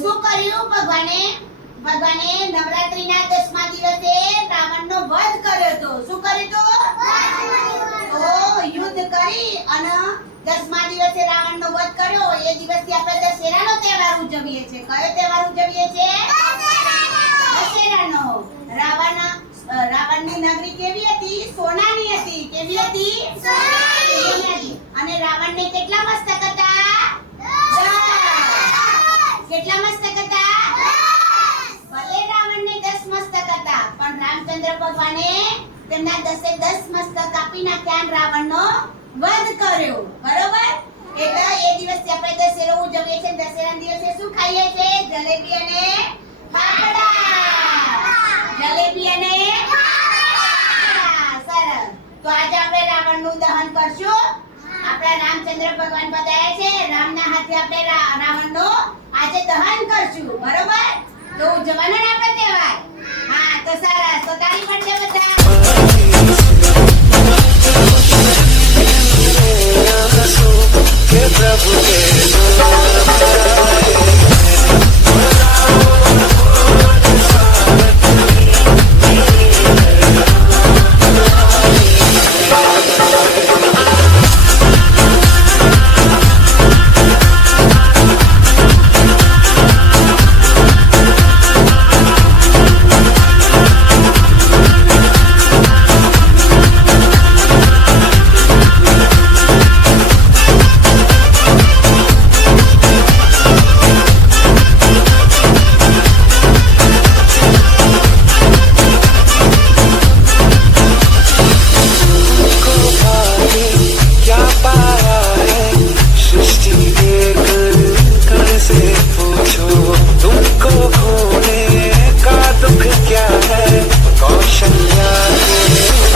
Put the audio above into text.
શું કર્યું ભગવાને? ભગવાને નવરાત્રીના 10મા દિવસે રાવણનો વધ કર્યો તો. શું કર્યું તો? તો યુદ્ધ કરી અને 10મા દિવસે રાવણનો વધ કર્યો. એ દિવસથી આપણે દશેરાનો તહેવાર ઉજવીએ છીએ. કયો તહેવાર ઉજવીએ છીએ? દશેરાનો. રાવણની નગરી કેવી હતી? સોનાની હતી. કેવી હતી? સોનાની. અને રાવણને કેટલા મસ્તક હતા? 10. કેટલા મસ્તક હતા? ભલે રાવણને 10 મસ્તક હતા, પણ રામચંદ્ર ભગવાને તેમના 10 મસ્તક કાપી નાખ્યા અને રાવણનો વધ કર્યો. બરોબર? એટલે એ દિવસથી આપણે દશેરો ઉજવીએ છીએ. દશેરાના દિવસે શું ખાઈએ છીએ? જલેબી અને ફાફડા. જલેબી અને ફાફડા. સરસ. તો આજે આપણે રાવણનું દહન કરશું. આપણા રામચંદ્ર ભગવાન બતાવ્યા છે, રામના હાથે આપણે રાવણનો આજે દહન કરશું. બરોબર? તો ઉજવવાના